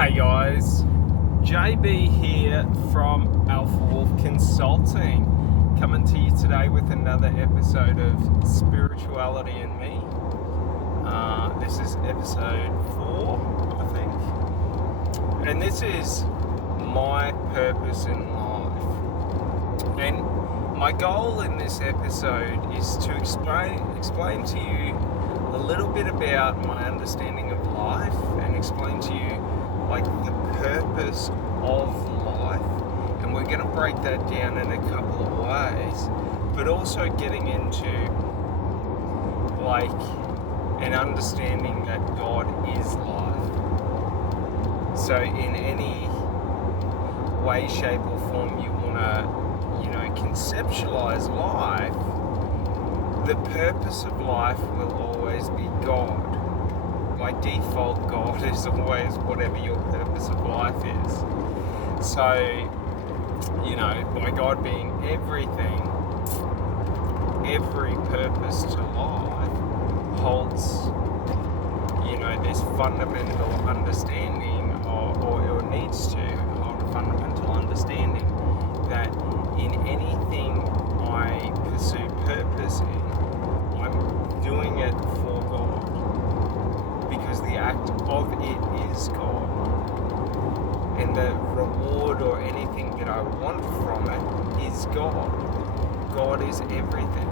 Hey guys, JB here from Alpha Wolf Consulting, coming to you today with another episode of Spirituality and Me. This is episode 4, I think, and this is my purpose in life. And my goal in this episode is to explain to you a little bit about my understanding of life and explain to you like the purpose of life, and we're going to break that down in a couple of ways, but also getting into like an understanding that God is life. So in any way, shape or form you want to conceptualize life, the purpose of life will always be God. By default, God is always whatever your purpose of life is. So, by God being everything, every purpose to life holds, this fundamental understanding, or needs to hold a fundamental understanding that in anything I pursue purpose in, I'm doing it for God, because the act of it is God, and the reward or anything that I want from it is God. God is everything.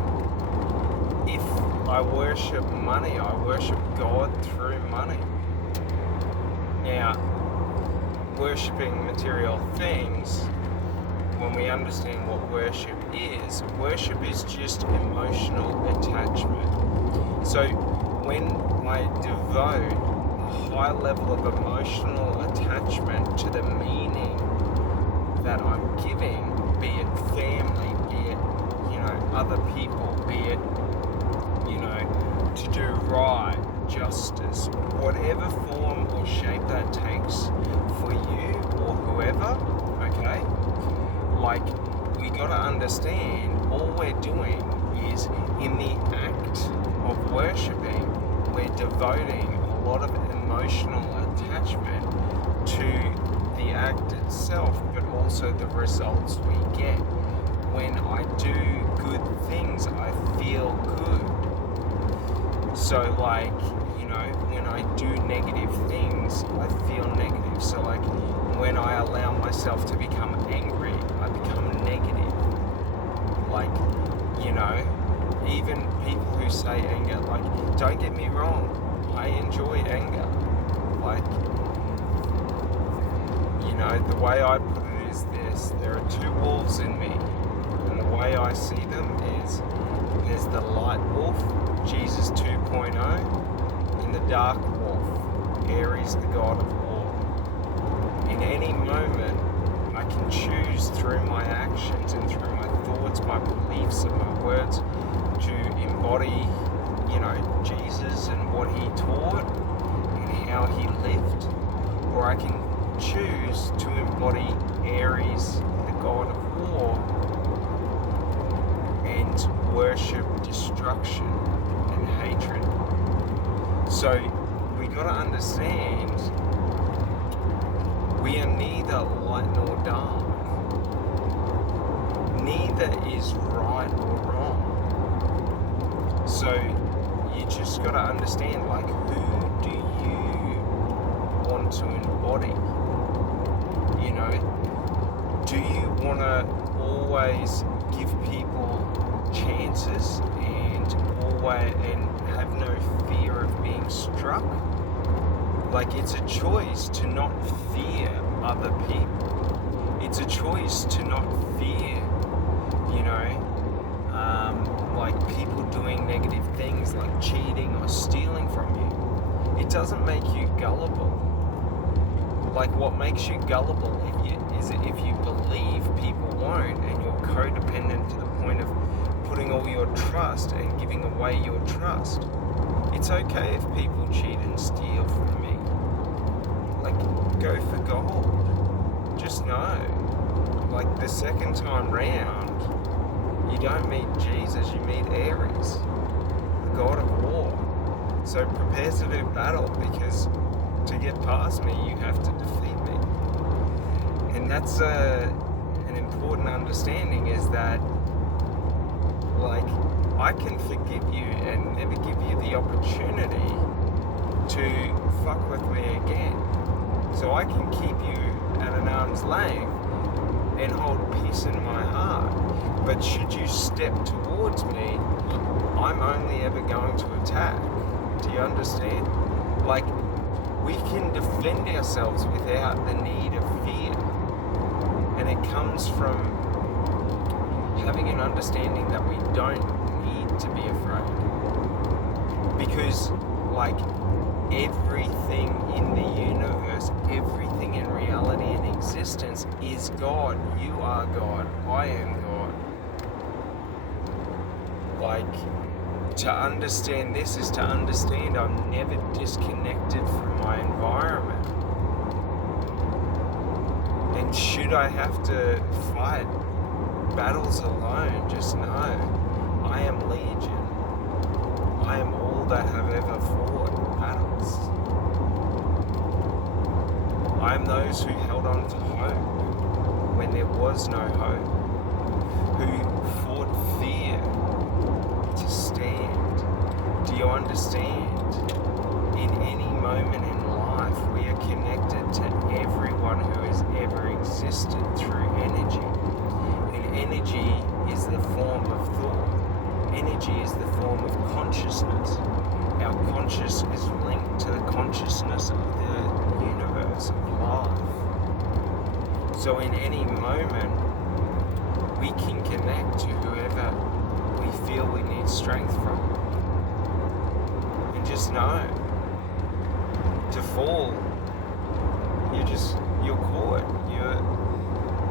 If I worship money, I worship God through money. Now, worshipping material things, when we understand what worship is just emotional attachment. So when I devote a high level of emotional attachment to the meaning that I'm giving, be it family, be it, other people, be it, to do right, justice, whatever form or shape that takes for you or whoever, okay? Like, we gotta understand all we're doing is in the act of worshipping, we're devoting a lot of emotional attachment to the act itself, but also the results we get. When I do good things, I feel good. So when I do negative things, I feel negative. So when I allow myself to become angry, I become negative. Even people who say anger, don't get me wrong, I enjoy anger. The way I put it is this: there are two wolves in me, and the way I see them is there's the light wolf, Jesus 2.0, and the dark wolf, Aries, the god of war. In any moment, I can choose through my actions and through my thoughts, my beliefs and my words to embody, Jesus and what he taught and how he lived, or I can choose to embody Aries, the god of war, and worship destruction and hatred. So we gotta understand, we are neither light nor dark. Neither is right or wrong. So you just gotta understand, who do you want to embody? Do you want to always give people chances and have no fear of being struck? It's a choice to not fear other people. It's a choice to not fear, people doing negative things like cheating or stealing from you. It doesn't make you gullible. What makes you gullible is if you believe people won't, and you're codependent to the point of putting all your trust and giving away your trust. It's okay if people cheat and steal from me. Go for gold. Just know, the second time round, you don't meet Jesus, you meet Aries, the god of war. So prepare to do battle, because to get past me, you have to defeat me. And that's an important understanding, is that, like, I can forgive you and never give you the opportunity to fuck with me again. So I can keep you at an arm's length and hold peace in my heart. But should you step towards me, I'm only ever going to attack. Do you understand? Like, we can defend ourselves without the need of fear. And it comes from having an understanding that we don't need to be afraid. Because, like, everything in the universe, everything in reality and existence is God. You are God. I am God. Like, to understand this is to understand I'm never disconnected from my environment. And should I have to fight battles alone, just know I am Legion. I am all that have ever fought battles. I am those who held on to hope when there was no hope, who fought fear to stand. Do you understand? In any moment in life, we are connected to everyone who has ever existed through energy. And energy is the form of thought. Energy is the form of consciousness. Our conscious is linked to the consciousness of the universe, of life. So in any moment, we can connect to whoever we feel we need strength from. And just know, to fall, you're caught. You're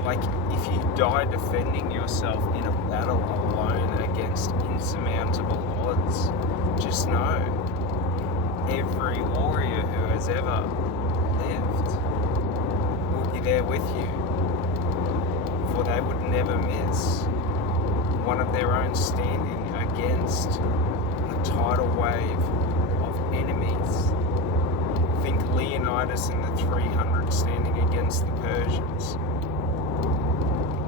like, if you die defending yourself in a battle alone against insurmountable odds, just know every warrior who has ever lived will be there with you, for they would never miss one of their own standing against a tidal wave of enemies. Think Leonidas and the 300 standing against the Persians.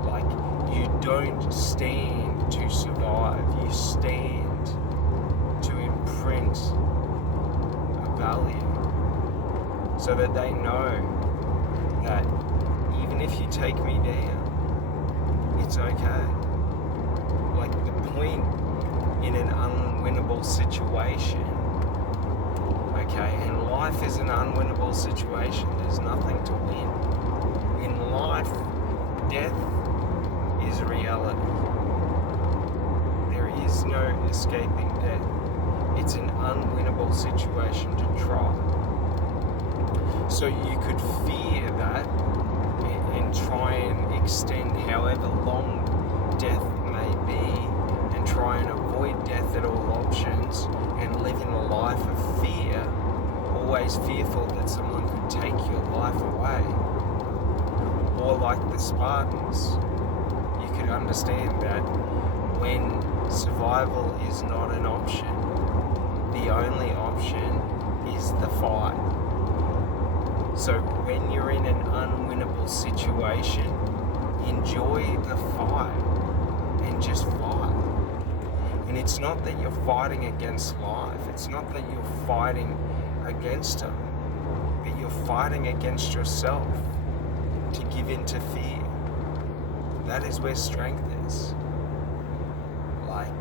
Like, you don't stand to survive, you stand to imprint a value, so that they know that even if you take me down, it's okay. Like, the point in an unwinnable situation, okay, and life is an unwinnable situation. There's nothing to win. In life, death is reality. There is no escaping death. It's an unwinnable situation to try. So you could fear that and try and extend however long death may be, and try and avoid death at all options, and live in a life of fear, always fearful that someone could take your life away. Or like the Spartans, you could understand that when survival is not an option, the only option is the fight. So when you're in an unwinnable situation, enjoy the fight and just fight. And it's not that you're fighting against life, it's not that you're fighting against them, but you're fighting against yourself to give in to fear. That is where strength is. Like,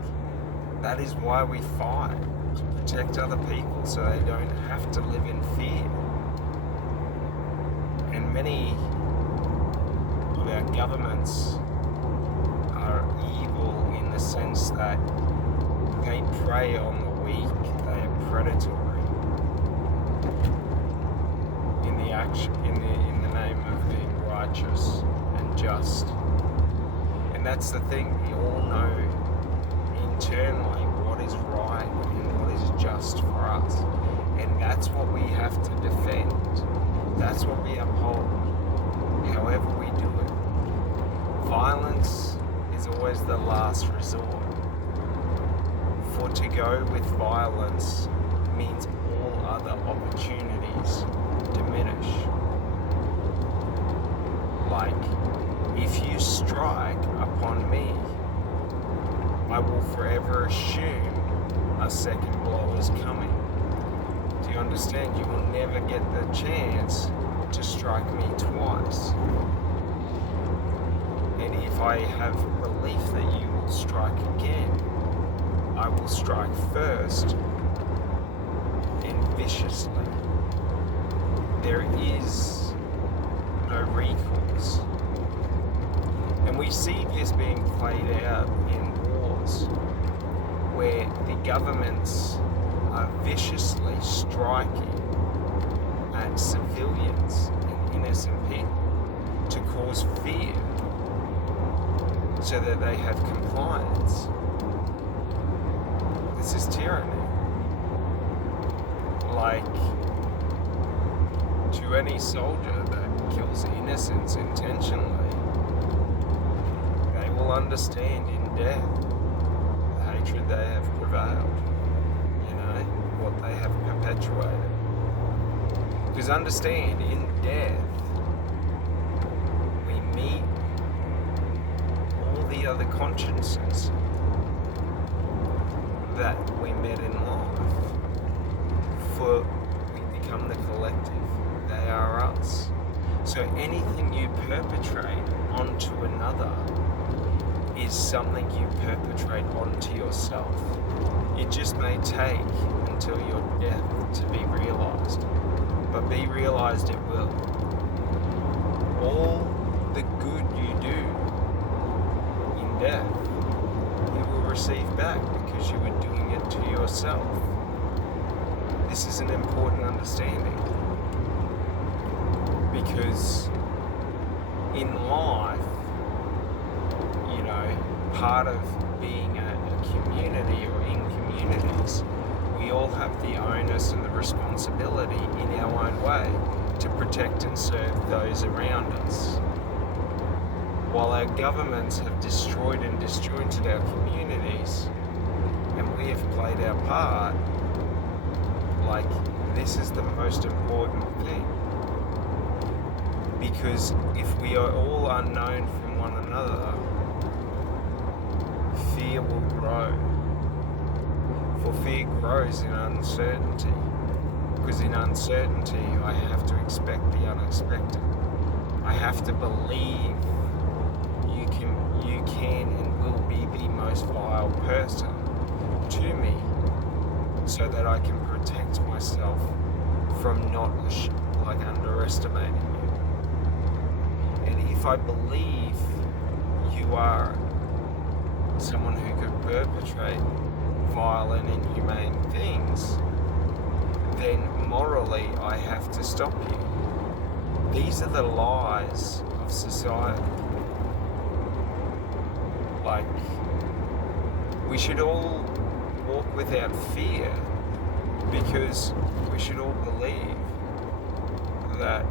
that is why we fight, to protect other people so they don't have to live in fear. And many of our governments are evil in the sense that they prey on the weak, they are predatory in the action, in the name of being righteous and just. And that's the thing, we all know internally what is right and what is just for us. And that's what we have to defend. That's what we uphold, however we do it. Violence is always the last resort. For to go with violence means all other opportunities diminish. Like, if you strike upon me, I will forever assume a second blow is coming. Do you understand? You will never get the chance to strike me twice. And if I have belief that you will strike again, I will strike first and viciously. There is no recourse. And we see this being played out in wars where the governments are viciously striking at civilians and innocent people to cause fear so that they have compliance. This is tyranny. Like, to any soldier that kills innocents intentionally, they will understand in death the hatred they have prevailed, what they have perpetuated. Because understand, in death, we meet all the other consciences that we met in life. For we become the collective. They are us. So anything you perpetrate onto another is something you perpetrate onto yourself. It just may take until your death to be realized, but be realized it will. All the good you do in death, you will receive back because you were doing it to yourself. This is an important understanding, because in life, part of being a community or in communities, we all have the onus and the responsibility in our own way to protect and serve those around us. While our governments have destroyed and disjointed our communities, and we have played our part, this is the most important thing. Because if we are all unknown from one another, fear will grow. For fear grows in uncertainty. Because in uncertainty, I have to expect the unexpected. I have to believe you can and will be the most vile person to me, so that I can protect myself from not underestimating you. And if I believe you are someone who could perpetrate vile and inhumane things, then morally I have to stop you. These are the lies of society. We should all walk without fear, because we should all believe that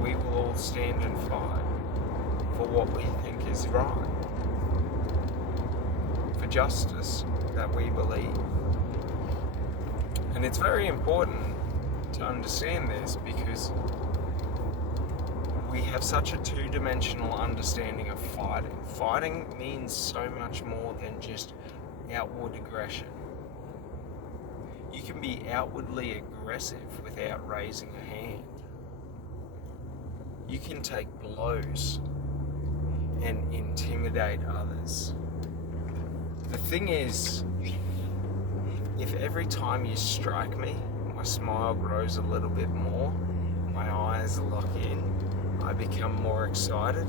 we will all stand and fight for what we think is right, for justice that we believe. And it's very important to understand this, because we have such a two-dimensional understanding of fighting. Fighting means so much more than just outward aggression. You can be outwardly aggressive without raising a hand. You can take blows and intimidate others. The thing is, if every time you strike me, my smile grows a little bit more, my eyes lock in, I become more excited,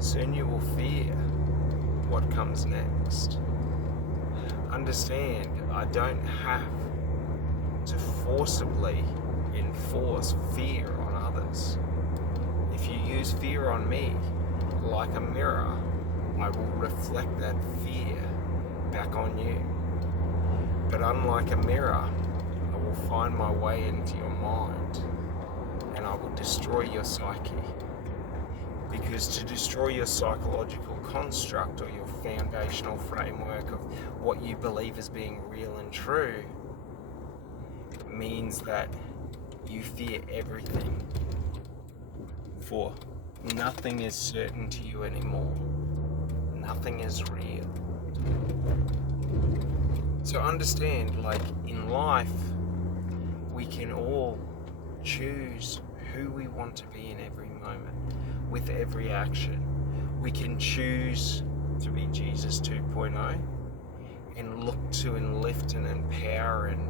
soon you will fear what comes next. Understand, I don't have to forcibly enforce fear on others. If you use fear on me, like a mirror, I will reflect that fear back on you. But unlike a mirror, I will find my way into your mind, and I will destroy your psyche. Because to destroy your psychological construct, or your foundational framework of what you believe as being real and true, means that you fear everything, for nothing is certain to you anymore. Nothing is real. So understand, like in life, we can all choose who we want to be in every moment, with every action. We can choose to be Jesus 2.0 and look to and lift and empower and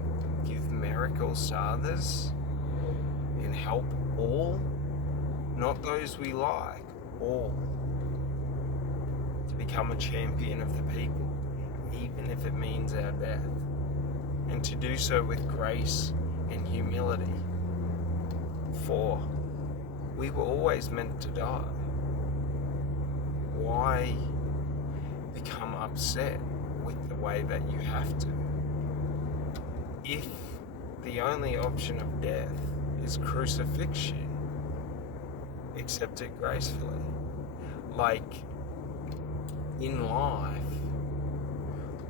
give miracles to others and help all, not those we like, all, to become a champion of the people, even if it means our death, and to do so with grace and humility, for we were always meant to die. Why become upset with the way that you have to? If the only option of death is crucifixion, accept it gracefully. Like in life,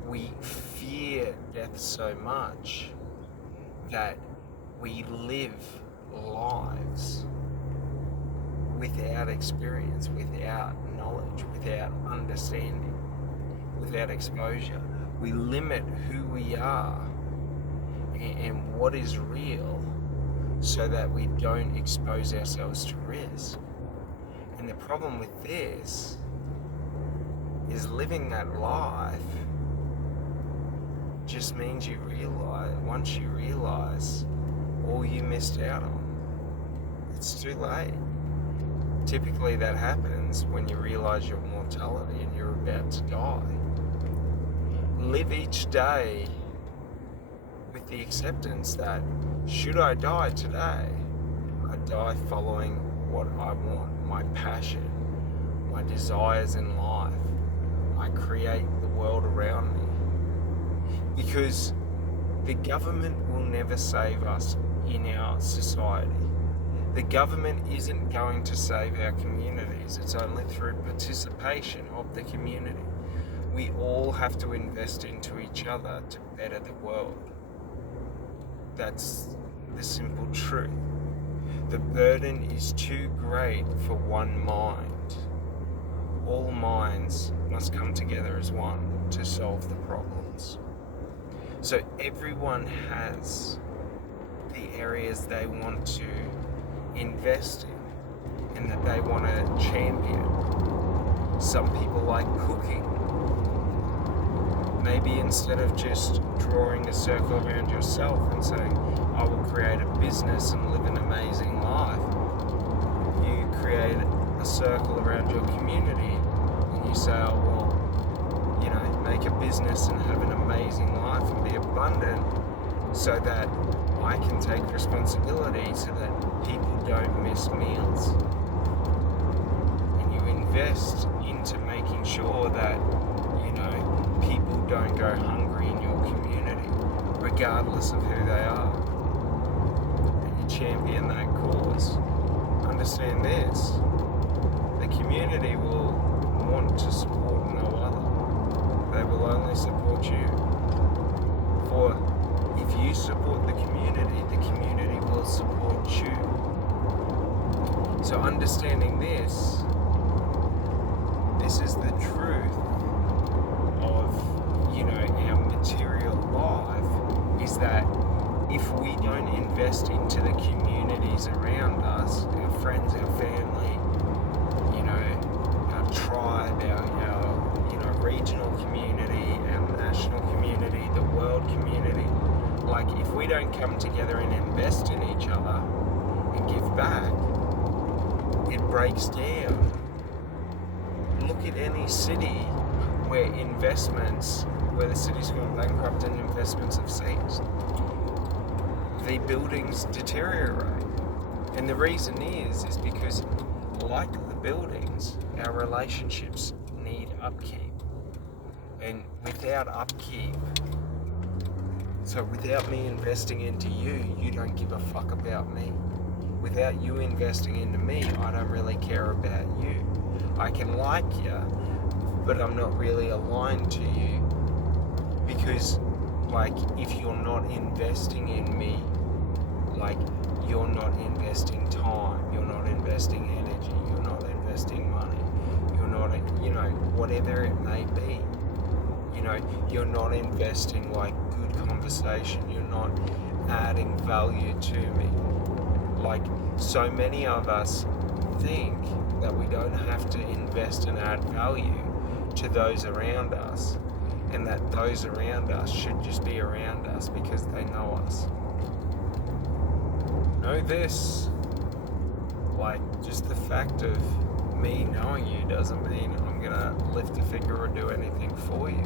we fear death so much that we live lives without experience, without knowledge, without understanding, without exposure. We limit who we are and what is real so that we don't expose ourselves to risk. And the problem with this is living that life just means once you realize all you missed out on, it's too late. Typically that happens when you realize your mortality and you're about to die. Live each day with the acceptance that should I die today, I die following what I want, my passion, my desires in life. I create the world around me. Because the government will never save us in our society. The government isn't going to save our communities. It's only through participation of the community. We all have to invest into each other to better the world. That's the simple truth. The burden is too great for one mind. All minds must come together as one to solve the problems. So everyone has the areas they want to invest in and that they want to champion. Some people like cooking. Maybe instead of just drawing a circle around yourself and saying, I will create a business and live an amazing life, you create a circle around your community and you say, oh, well, make a business and have an amazing life and be abundant so that I can take responsibility so that people don't miss meals. And you invest into making sure that, people don't go hungry in your community, regardless of who they are. And you champion that cause. Understand this, the community will want to support no other. They will only support you. For if you support the community will support you. So understanding this is the truth of, our material life, is that if we don't invest into the communities around us, our friends, our family, our tribe, our regional community, our national community, the world community, like if we don't come together and invest in each other and give back, it breaks down. Look at any city where the city's gone bankrupt and investments have ceased. The buildings deteriorate. And the reason is because, like the buildings, our relationships need upkeep. And without upkeep, so without me investing into you, you don't give a fuck about me. Without you investing into me, I don't really care about you. I can like you, but I'm not really aligned to you. Because, if you're not investing in me, like you're not investing time, you're not investing energy, you're not investing money, you're not, whatever it may be. You're not investing like good conversation, you're not adding value to me. Like, so many of us think that we don't have to invest and add value to those around us, and that those around us should just be around us because they know us. Know this, like, just the fact of me knowing you doesn't mean I'm gonna lift a finger or do anything for you.